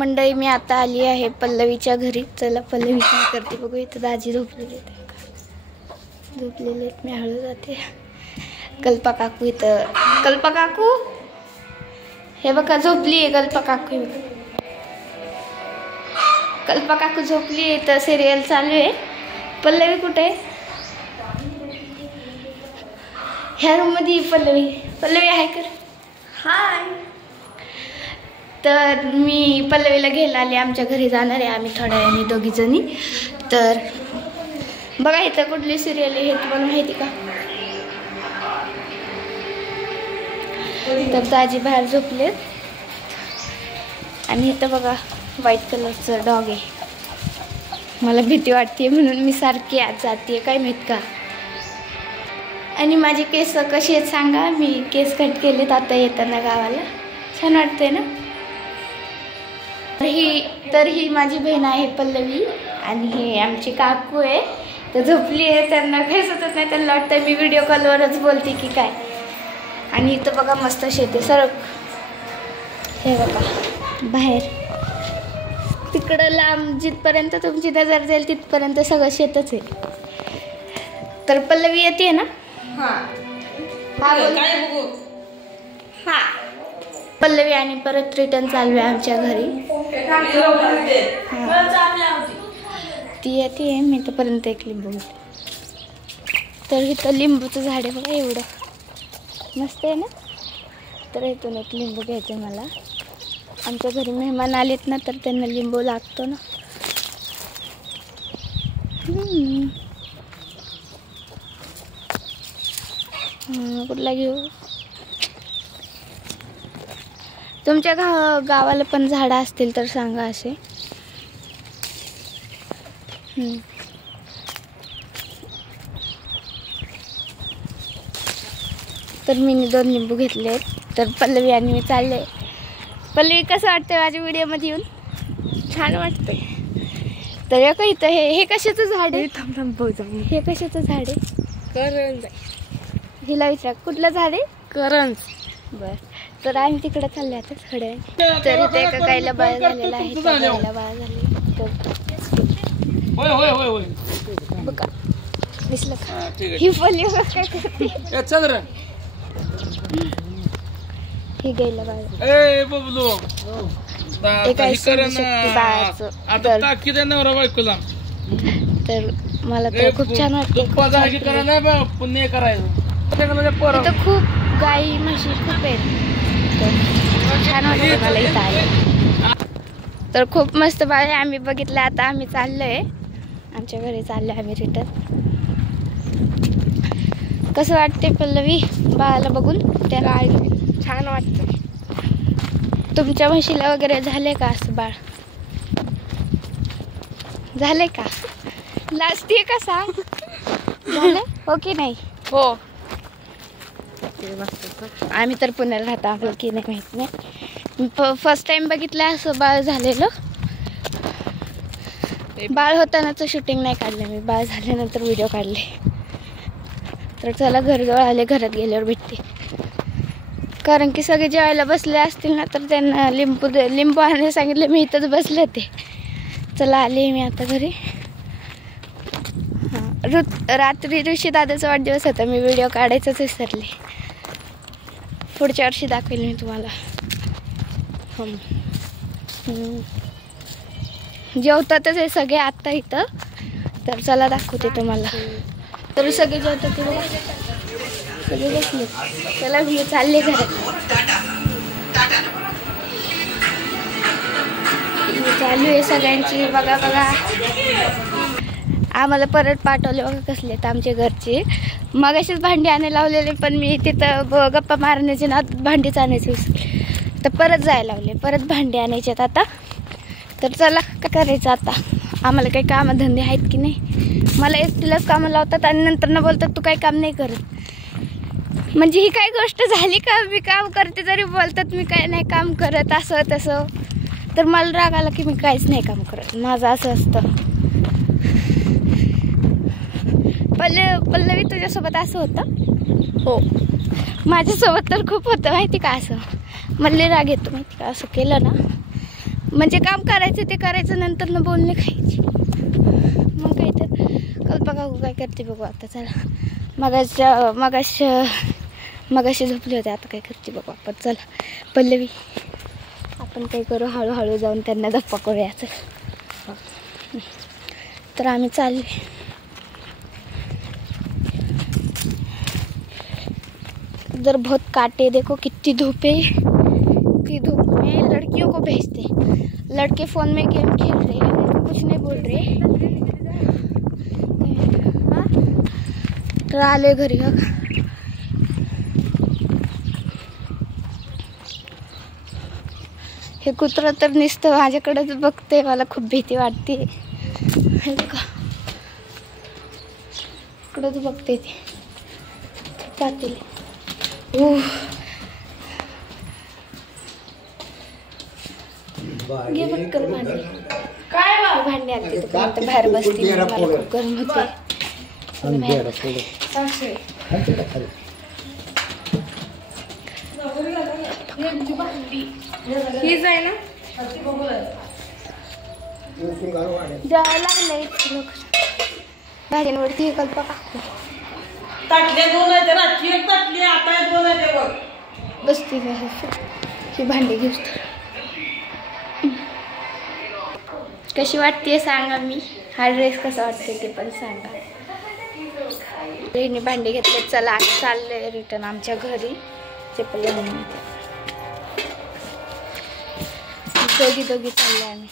मंडळी मी आता आली आहे पल्लवीच्या घरी. चला पल्लवी काय करते बघू. इथं दाजी झोपलेले आहेत. मी हळू जाते. कल्पा काकू इथं. कल्पा काकू हे बघा झोपली आहे. कल्पा काकू कल्पा काकू झोपली आहे. तर सिरियल चालू आहे. पल्लवी कुठे आहे? ह्या रूम मध्ये. पल्लवी आहे कर. हाय. तर मी पल्लवीला घ्यायला आले. आमच्या घरी जाणार आहे आम्ही थोड्या वेळाने दोघी जणी. तर बघा इथं कुठली सिरियल आहे हे तुम्हाला माहिती का? तर दाजी बाहेर झोपलेत आणि इथं बघा व्हाईट कलरचं डॉग आहे. मला भीती वाटते म्हणून मी सारखी आज जाते काय माहीत का. आणि माझे केस कसे आहेत सांगा. मी केस कट केलेत आता येताना गावाला. छान वाटते ना. तर ही माझी बहीण आहे पल्लवी आणि हे आमची काकू आहे. तर झोपली आहे. त्यांना काही सुचत नाही. त्यांना वाटतं मी व्हिडिओ कॉलवरच बोलते की काय. आणि इथं बघा मस्त शेत आहे. सरक हे बघा बाहेर तिकडं लांब जिथपर्यंत तुमची नजर जाईल तिथपर्यंत सगळं शेतच आहे. तर पल्लवी येते ना. हा पल्लवी आणि परत रिटर्न चालू आहे आमच्या घरी. ती येते. मी तोपर्यंत एक लिंबू घेते. तर इथं लिंबूचं झाड आहे बघा एवढं मस्त आहे ना. तर इथून एक लिंबू घ्यायचं मला. आमच्या घरी मेहमान आलेत ना तर त्यांना लिंबू लागतो ना. कुठला घेऊ? तुमच्या गावाला पण झाडं असतील तर सांगा असे. तर मी 2 लिंबू घेतले. तर पल्लवी आणि मी चालले. पल्लवी कसं वाटतंय माझ्या व्हिडिओमध्ये येऊन? छान वाटतंय. तर इथं हे कशाचं झाड आहे? हे कशाचं झाड आहे? करंज. हिला विचार कुठलं झाड आहे? करंज. बर. तर आम्ही तिकडे चालले आता थोड्या. तर इथे एका गायला बाळ झालेला आहे. गायला बाळ झाले. बघा दिसलं का? ही पल्लवी काय करते? ही गायला बाळ. तर मला तर खूप छान वाटते. पुण्य करायचं. खूप गाई म्हशी खूप आहेत. छान वाटतं मला इथं आलं. तर खूप मस्त बाळ आहे. आम्ही बघितलं. आता आम्ही चाललोय आमच्या घरी चाललोय आम्ही रिटर्न. कसं वाटते पल्लवी बाळाला बघून? त्या गाय छान वाटतं. तुमच्या म्हशीला वगैरे झाले का असं बाळ? झाले का? लाजते का सांग? झालं हो की नाही? हो. आम्ही तर पुण्याला राहतो आम्हाला की नाही माहित नाही. फर्स्ट टाइम बघितलं असं बाळ झालेलं. बाळ होतानाच शूटिंग नाही काढलं मी. बाळ झाल्यानंतर व्हिडिओ काढले. तर चला घरजवळ आले. घरात गेल्यावर भेटते. कारण की सगळे जेवायला बसले असतील ना तर त्यांना लिंबू आणायला सांगितलं. मी इथंच बसले ते. चला आले मी आता घरी. रात्री ऋषी दादाचा वाढदिवस होता. मी व्हिडिओ काढायचंच विसरले. पुढच्या वर्षी दाखवेल मी तुम्हाला. जेवतातच हे सगळे आत्ता इथं. तर चला दाखवते तुम्हाला. तर सगळे जेवतात ते बघा. सगळे बसले. चला मी चालले घरात. चालू आहे सगळ्यांची. बघा आम्हाला परत पाठवले बघा कसले आहेत आमचे घरचे. मग अशीच भांडी आणायला लावलेले पण मी तिथं गप्पा मारण्याचे ना भांडीच आणायची. तर परत जायला लावले. परत भांडी आणायचे आता. तर चला काय करायचं आता. आम्हाला काही कामधंदे आहेत की नाही. मला एकटीलाच कामं लावतात आणि नंतर न बोलतात तू काही काम नाही करत. म्हणजे ही काही गोष्ट झाली का? मी काम करते तरी बोलतात मी काय नाही काम करत असं तसं. तर मला राग आला की मी काहीच नाही काम करत. माझं असं असतं. पल्लवी तुझ्यासोबत असं होतं? हो. माझ्यासोबत तर खूप होतं माहिती का असं. मला राग येतो माहिती का असं केलं ना. म्हणजे काम करायचं ते करायचं, नंतर न बोलणे खायची. मग काय तर कल्पा काकू काय करते बघू आता. चला मगाशी झोपले होते, आता काय करते बघू आपण. चला पल्लवी आपण काय करू, हळूहळू जाऊन त्यांना धप्पा करूया. चल तर आम्ही चालले. इधर बहुत काटे, देखो कितनी धूप है, इतनी धूप में लड़कियों को भेजते, लड़के फोन में गेम खेल रहे हैं, उनको कुछ नहीं बोल रहे. हाँ तर आले घरी. हे कुत्रं तर नुसतं माझ्याकडेच बघते, मला खूप भीती वाटते. इकडंच बघते ते पातील. घे पटकन भांडी. काय भांडी आणते तू, बाहेर बसते, मला खूप गरम होते. हीच आहे ना, द्यावं लागलंय लोक भाज्यांवरती. हे कल्पा काकू बसते ही भांडी घेऊस. कशी वाटते सांगा. मी हा ड्रेस कसा वाटते ते पण सांगा. हिने भांडी घेतले. चला आम्ही चाललोय रिटर्न आमच्या घरी. चप्पल दोघी चालले आम्ही.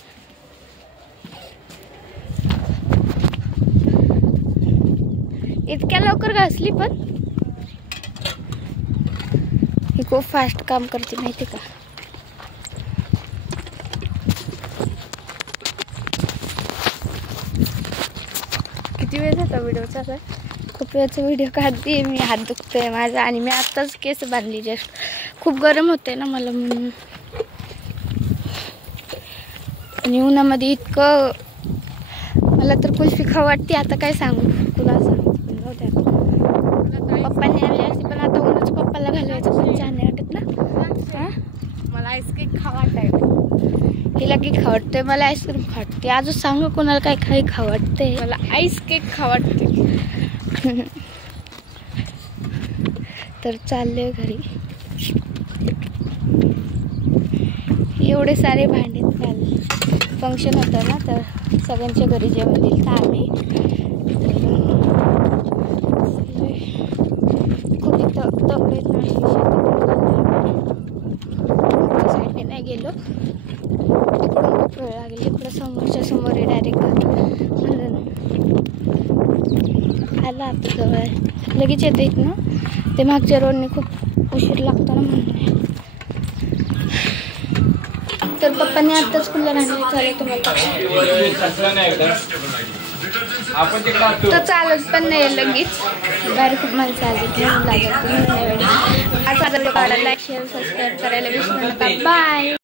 इतक्या लवकर घासली पण ही खूप फास्ट काम करते माहिती का. किती वेळ झाला व्हिडिओचा, तर खूप वेळचा व्हिडिओ काढते मी. हात दुखतोय माझा आणि मी आत्ताच केस बांधली जस्ट. खूप गरम होते ना मला म्हणून. आणि उन्हामध्ये इतकं मला तर कुल्फी खाऊ वाटते. आता काय सांगू तुला, सांगू पप्पांनी आणली असते पण आता उन्हाच पप्पाला घालवायचं पण छान नाही वाटत ना. मला आईस्क्रीम खाऊ वाटतंय. हिला केक खाऊ वाटतंय, मला आईस्क्रीम खाऊ वाटते. अजून सांगू कोणाला काय काही खाऊ वाटतंय. मला आईस केक खाऊ वाटते. तर चालले घरी. एवढे सारे भांडे. काल फंक्शन होतं ना, तर सगळ्यांच्या घरी जेवण दिलं तर आम्ही. खूप इथं दगड साईडने नाही गेलो, तिकडून खूप वेळ लागेल. इकडं समोरच्या समोर आहे डायरेक्ट घर म्हणून आला. आता जवळ लगेच येतं इथनं. ते मागच्या रोडने खूप उशीर लागतो ना म्हणून. तर पप्पांनी आत्ताच कूलर आणले. चालेल तुम्हाला तर चालत पण नाही लगेच. बाहेर खूप माणसं आली घेऊन लागत. लाईक शेअर सबस्क्राईब करायला विसरू नका. बाय.